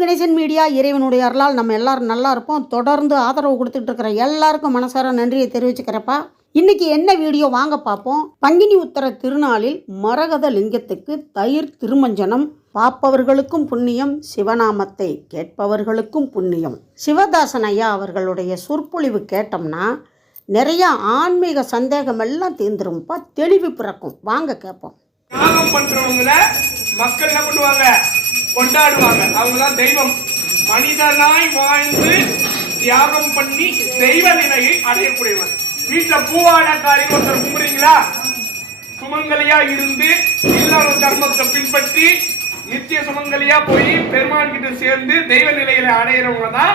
Ganesan media இறைவனுடைய அருளால் நம்ம எல்லாரும் நல்லா இருப்போம். தொடர்ந்து ஆதரவு கொடுத்துட்டு இருக்கிற எல்லாருக்கும் மனசார நன்றியை தெரிவிச்சுக்கிறப்பா. இன்னைக்கு என்ன வீடியோ வாங்க பார்ப்போம். பங்கினி உத்தர திருநாளில் மரகத லிங்கத்துக்கு தயிர் திருமஞ்சனம் பார்ப்பவர்களுக்கும் புண்ணியம், சிவநாமத்தை கேட்பவர்களுக்கும் புண்ணியம். சிவதாசன் ஐயா அவர்களுடைய சொற்பொழிவு கேட்டோம்னா நிறைய ஆன்மீக சந்தேகம் எல்லாம் தீர்ந்துரும்ப்பா, தெளிவு பிறக்கும். வாங்க கேட்போம். தியாகம் பண்றவங்கள மக்கள் என்ன பண்ணுவாங்க? கொண்டாடுவாங்க. அவங்கதான் தெய்வம். மனிதனாய் வாழ்ந்து தியாகம் பண்ணி தெய்வ நிலையை அடையக்கூடியவர். வீட்டுல பூவாடக்காரின்னு ஒருத்தர் கும்பிடுறீங்களா? சுமங்கலியா இருந்து இல்லற தர்மத்தை பின்பற்றி நித்திய சுமங்கலியா போய் பெருமான் கிட்ட சேர்ந்து தெய்வ நிலையில அடையிறவங்க தான்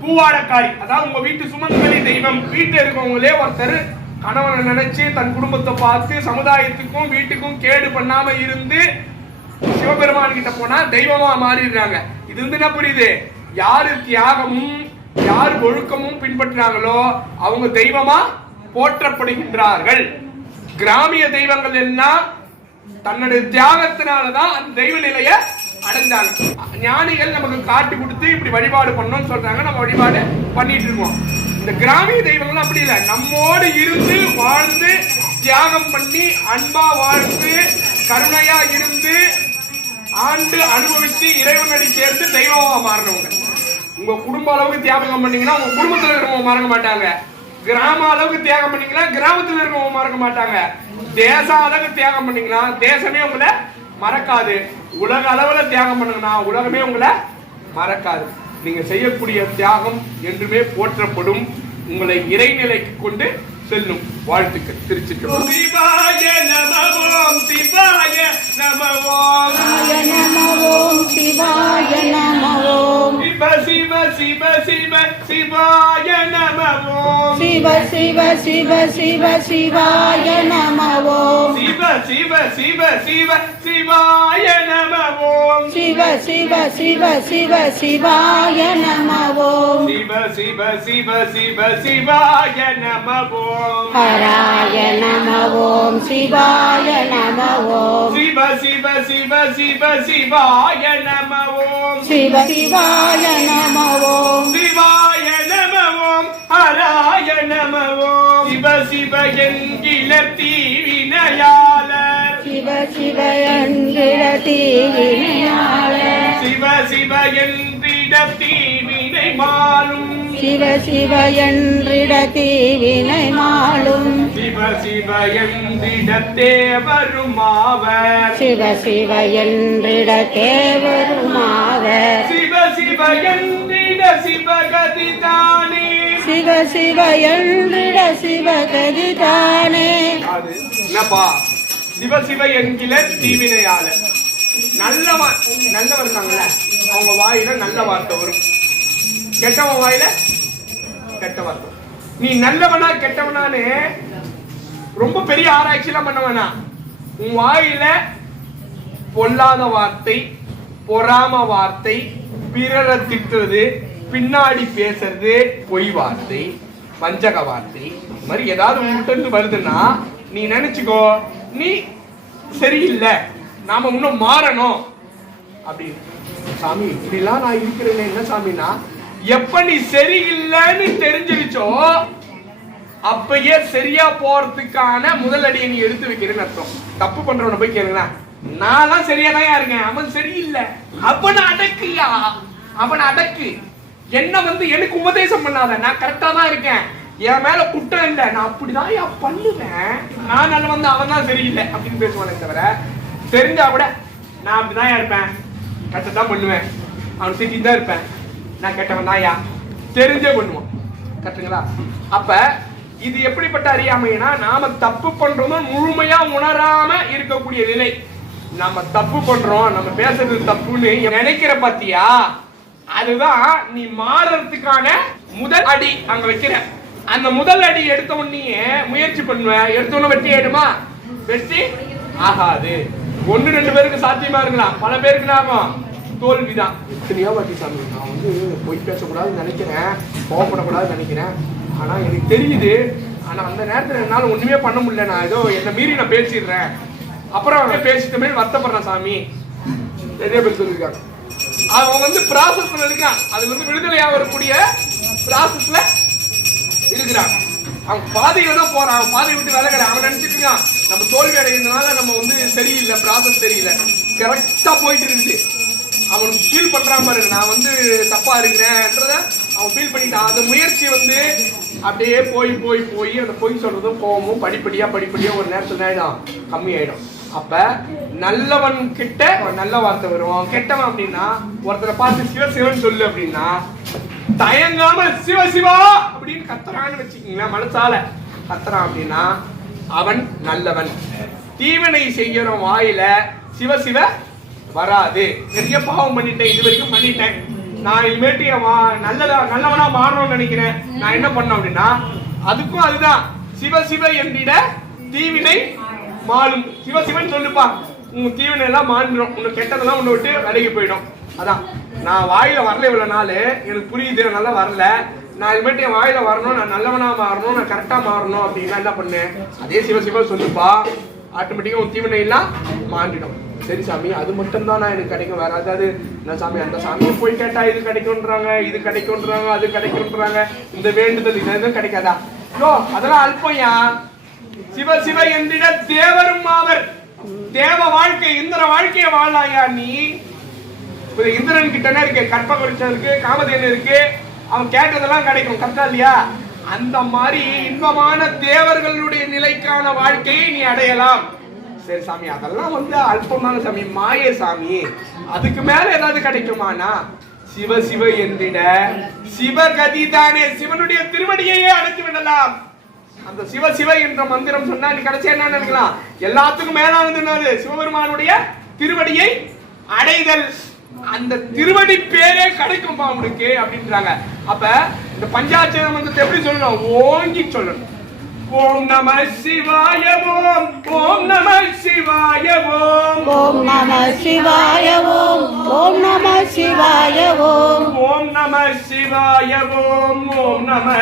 பூவாடக்காரி. அதாவது உங்க வீட்டு சுமங்கலி தெய்வம். வீட்டுல இருக்கவங்களே ஒருத்தர் கணவனை நினைச்சு தன் குடும்பத்தை பார்த்து சமுதாயத்துக்கும் வீட்டுக்கும் கேடு பண்ணாம இருந்து சிவபெருமான் கிட்ட போனா தெய்வமா மாறிடுறாங்க. இது வந்து என்ன புரியுது? யாரு தியாகமும் யாரு ஒழுக்கமும் பின்பற்றாங்களோ அவங்க தெய்வமா போற்றப்படுகின்றார்கள். கிராமிய தெய்வங்கள் எல்லாம் தன்னுடைய தியாகத்தினாலதான் அந்த தெய்வ நிலைய அடைஞ்சாங்க. ஞானிகள் நமக்கு காட்டி கொடுத்து இப்படி வழிபாடு பண்ணணும்னு சொல்றாங்க. நம்ம வழிபாடு பண்ணிட்டு இருக்கோம். இந்த கிராமிய தெய்வங்கள் அப்படி இல்லை. நம்மோடு இருந்து வாழ்ந்து தியாகம் பண்ணி அன்பா வாழ்ந்து கருணையா இருந்து ஆண்டு அனுபவிச்சு இறைவனடி சேர்ந்து தெய்வமா மாறினவங்க. உங்க குடும்ப அளவுக்கு தியாகம் பண்ணீங்கன்னா உங்க குடும்பத்துல இருக்கவங்க மறக்க மாட்டாங்க. கிராம அளவுக்கு தியாகம் பண்ணீங்கன்னா கிராமத்துல இருக்கவங்க மறக்க மாட்டாங்க. தேச அளவுக்கு தியாகம் பண்ணீங்கன்னா தேசமே உங்களை மறக்காது. உலக அளவுல தியாகம் பண்ணுங்கன்னா உலகமே உங்களை மறக்காது. நீங்க செய்யக்கூடிய தியாகம் என்றுமே போற்றப்படும். உங்களை இறைநிலைக்கு கொண்டு செல்லும். வாழ்த்துக்கள். திருச்சிற்றம்பலம். சிவாய நமவோம் சிவாய நமவோம் சிவாய நமவோம் சிவ சிவ சிவ சிவ சிவாய நமவோம் சிவ சிவ சிவ சிவ சிவாய நமவோம் சிவ சிவ சிவ சிவ சிவாய நமவோம் சிவ சிவ சிவ சிவ சிவாய நமவோம் சிவ சிவ சிவ சிவ சிவாய நமவோம் ஹராய நமவோம் சிவாய நமவோம் சிவ சிவ சிவ சிவ சிவாய நமவோம் சிவ சிவாய நமவோம் சிவாய நமவோம் ஹராய நமவோம் சிவ சிவ என்கிற தீவினையாளர் சிவ சிவ என்கிற தீவினையாளர் சிவ சிவ என்றிட தீவினை மாறும் சிவ சிவ என்றிட தீவினை மாளும் சிவ சிவ என்றிட தேவருமாவர் சிவ சிவ என்றிட தேவருமாவர் சிவ சிவ என்றிட சிவகதி தானே சிவ சிவ என்றிட சிவகதி தானே. என்னப்பா சிவ சிவ என்கிற தீவினையாளர். நல்லவர் இருக்காங்கல்ல, அவங்க வாயில நல்ல வார்த்தை வரும். கெட்டவன் வாயில கெட்ட வார்த்தை. நீ நல்லவனா கெட்டவனான்னு ரொம்ப பெரிய ஆராய்ச்சி எல்லாம் பண்ண வேணாம். உன் வாயில பொல்லாத வார்த்தை, பொறாம வார்த்தை, பிறரை திட்டுறது, பின்னாடி பேசுறது, பொய் வார்த்தை, வஞ்சக வார்த்தை, இந்த மாதிரி ஏதாவது உங்கள்கிட்ட வருதுன்னா நீ நினைச்சுக்கோ, நீ சரியில்லை, நாம இன்னும் மாறணும் அப்படின்னு. சாமி இப்படிலாம் நான் இருக்கிறேன் என்ன சாமினா, எப்ப நீ சரியில்லைன்னு தெரிஞ்சிருச்சோ அப்பயே சரியா போறதுக்கான முதல் அடியை நீ எடுத்து வைக்கிறேன்னு அர்த்தம். தப்பு பண்றவன போய் கேளுங்களா, நான் சரியா தான் இருக்கேன், அவன் சரியில்லை, அவனை அடக்குயா, அவனை அடக்கு. என்ன எனக்கு உபதேசம் பண்ணாத, நான் கரெக்டா தான் இருக்கேன், என் மேல குற்றம் இல்லை, நான் அப்படிதான் பண்ணுவேன், நான் அவன் தான் சரியில்லை அப்படின்னு பேசுவானே தவிர, தெரிஞ்சா கூட நான் அப்படிதான் இருப்பேன், கரெக்டாதான் பண்ணுவேன், அவன் திட்டிட்டு தான் இருப்பேன், நான் கேட்டவன் தான்யா, தெரிஞ்சே பண்ணுவோம். கரெக்டுங்களா? அப்ப இது எப்படிப்பட்ட அறியாமைனா, நாம தப்பு பண்றோம் முழுமையா உணராம இருக்கக்கூடிய நிலை. நம்ம தப்பு பண்றோம், நம்ம பேசுறது தப்புன்னு நினைக்கிற பாத்தியா, அதுதான் நீ மாறுறதுக்கான முதல் அடி அங்க வைக்கிற. அந்த முதல் அடி எடுத்த உடனே முயற்சி பண்ணுவேன், எடுத்தோன்னு வெற்றி ஆயிடுமா? வெற்றி ஆகாது. 1-2 பேருக்கு சாத்தியமா இருக்கலாம், பல பேருக்கு ஆகும் தோல்விதான். எத்தனையோ வாட்டி சாமி நான் பொய் பேசக்கூடாதுன்னு நினைக்கிறேன், கோவப்படக்கூடாதுன்னு நினைக்கிறேன், ஆனா எனக்கு தெரியுது, ஆனா அந்த நேரத்துல என்னால ஒண்ணுமே பண்ண முடியல, நான் ஏதோ என்ன மீறி நான் பேசிடுறேன், அப்புறம் பேசிட்ட மாதிரி வருத்தப்படுறேன் சாமி. நிறைய பேர் சொல்லியிருக்காங்க. அவன் வந்து ப்ராசஸ்ல இருக்கான். அதுல இருந்து விடுதலையா வரக்கூடிய ப்ராசஸ்ல இருக்கிறான். அவன் பாதையில தான் போறான். அவன் பாதையை விட்டு விலகல. அவன் நினைச்சிருக்கான் நம்ம தோல்வி அடைகிறதுனால நம்ம வந்து சரியில்லை, ப்ராசஸ் தெரியல. கரெக்டா போயிட்டு இருந்துச்சு. அவன் ஃபீல் பண்றான் பாரு, நான் வந்து தப்பா இருக்கிறேன்றத அவன் ஃபீல் பண்ணிட்டான். அந்த முயற்சி வந்து அப்படியே போய் போய் போய் அந்த பொய் சொல்றதும் கோவமும் படிப்படியா ஒரு நேரத்துல ஆயிடும், கம்மி ஆயிடும். அப்ப நல்லவன் கிட்ட ஒரு நல்ல வார்த்தை வரும். கெட்டவன் அப்படின்னா ஒருத்தரை பார்த்து சிவசிவன் சொல்லு அப்படின்னா தயங்காம சிவசிவா அப்படின்னு கத்துறான்னு வச்சுக்கீங்களேன். மனசால கத்துறான் அப்படின்னா அவன் நல்லவன். தீவனை செய்யற வாயில சிவசிவ வராது. நிறைய பாவம் பண்ணிட்டேன், இது வரைக்கும் பண்ணிட்டேன், நான் இனிமேட்டு நல்லவனா மாறணும்னு நினைக்கிறேன், நான் என்ன பண்ண அப்படின்னா அதுக்கும் அதுதான் சிவசிவ என்றிட தீவினை மாறும். சிவசிவன் சொல்லுப்பா, உங்க தீவினை எல்லாம் மாறிடும், உனக்கு கெட்டதெல்லாம் உன்னை விட்டு விலகி போயிடும். அதான் நான் வாயில வரல இவ்வளவு நாள், எனக்கு புரியுது நல்லா வரல, நான் இனிமேட்டு என் வாயில வரணும், நான் நல்லவனா மாறணும், நான் கரெக்டா மாறணும் அப்படின்னா என்ன பண்ணேன், அதே சிவசிவ சொல்லுப்பா, ஆட்டோமேட்டிக்கா உன் தீவினை எல்லாம் மாறிடும். சரி சாமி, அது மட்டும் தான் நான் எனக்கு கிடைக்கும், வேற ஏதாவது என்ன சாமி, அந்த சாமியை போய் கேட்டா இது கிடைக்கும்ன்றாங்க, இது கிடைக்கும்ன்றாங்க, அது கிடைக்கும்ன்றாங்க, இந்த வேண்டுதல் இது எதுவும் கிடைக்காதா? யோ அதெல்லாம் அல்பையா. சிவ சிவ என்றிட தேவரும் மாவர். தேவ வாழ்க்கை, இந்திர வாழ்க்கைய வாழலாயா நீ. இந்திரன் கிட்டனே இருக்கு, கற்பகரிச்சம் இருக்கு, காமதேனு இருக்கு, அவன் கேட்டதெல்லாம் கிடைக்கும், கரெக்டா இல்லையா? அந்த மாதிரி இன்பமான தேவர்களுடைய நிலைக்கான வாழ்க்கையை நீ அடையலாம். சரி சாமி, அதெல்லாம் வந்து அல்பமான சாமி, மாயே சாமி, அதுக்கு மேல ஏதாவது கிடைக்குமானா சிவ சிவ என்றிட சிவகதி தானே, சிவனுடைய திருவடியையே அடைத்து விடலாம். அந்த சிவ சிவ என்ற மந்திரம் சொன்னா நீ கடைசி என்ன நினைக்கலாம், எல்லாத்துக்கும் மேலானது சிவபெருமானுடைய திருவடியை அடைதல். அந்த திருவடி பேரே கிடைக்கும்பா உனக்கு அப்படின்றாங்க. அப்ப இந்த பஞ்சாட்சர மந்திரத்தை எப்படி சொல்லணும், ஓங்கி சொல்லணும். ஓம் நம சிவாய ஓம், ஓம் நம சிவாய ஓம், ஓம் நம சிவாய ஓம், ஓம் நம சிவாய ஓம், ஓம் நம சிவாய ஓம், ஓம் நம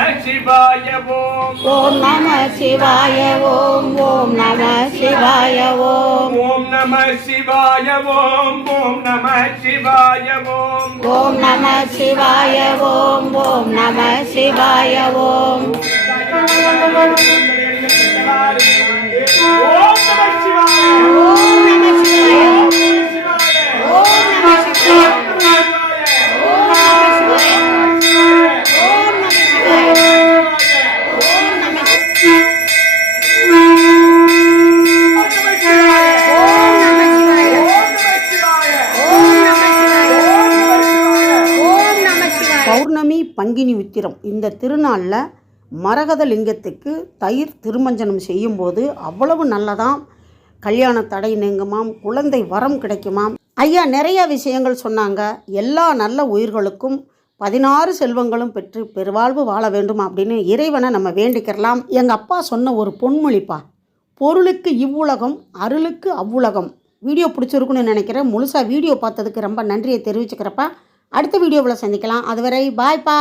சிவாய ஓம், ஓம் நம சிவாய ஓம், ஓம் நம சிவாய ஓம், ஓம் நம சிவாய ஓம், ஓம் நம சிவாய ஓம், ஓம் நம சிவாய ஓம், ஓம் நம சிவாய ஓம். ஓம் நம சிவாய, ஓம் நம சிவாய, ஓம் நம சிவாய, ஓம் நம சிவாய, ஓம் நம சிவாய, ஓம் நம சிவாய, ஓம் நம சிவாய, ஓம் நம சிவாய, ஓம் நம சிவாய. பௌர்ணமி பங்கினி உத்திரம் இந்த திருநாளில் மரகத லிங்கத்துக்கு தயிர் திருமஞ்சனம் செய்யும்போது அவ்வளவு நல்லதாம். கல்யாண தடை நீங்குமாம், குழந்தை வரம் கிடைக்குமாம். ஐயா நிறைய விஷயங்கள் சொன்னாங்க. எல்லா நல்ல உயிர்களுக்கும் 16 செல்வங்களும் பெற்று பெருவாழ்வு வாழ வேண்டும் அப்படின்னு இறைவனை நம்ம வேண்டிக்கிறலாம். எங்கள் அப்பா சொன்ன ஒரு பொன்மொழிப்பா, பொருளுக்கு இவ்வுலகம், அருளுக்கு அவ்வுலகம். வீடியோ பிடிச்சிருக்குன்னு நினைக்கிறேன். முழுசாக வீடியோ பார்த்ததுக்கு ரொம்ப நன்றியை தெரிவிச்சுக்கிறப்பா. அடுத்த வீடியோவில் சந்திக்கலாம். அதுவரை பாய்ப்பா.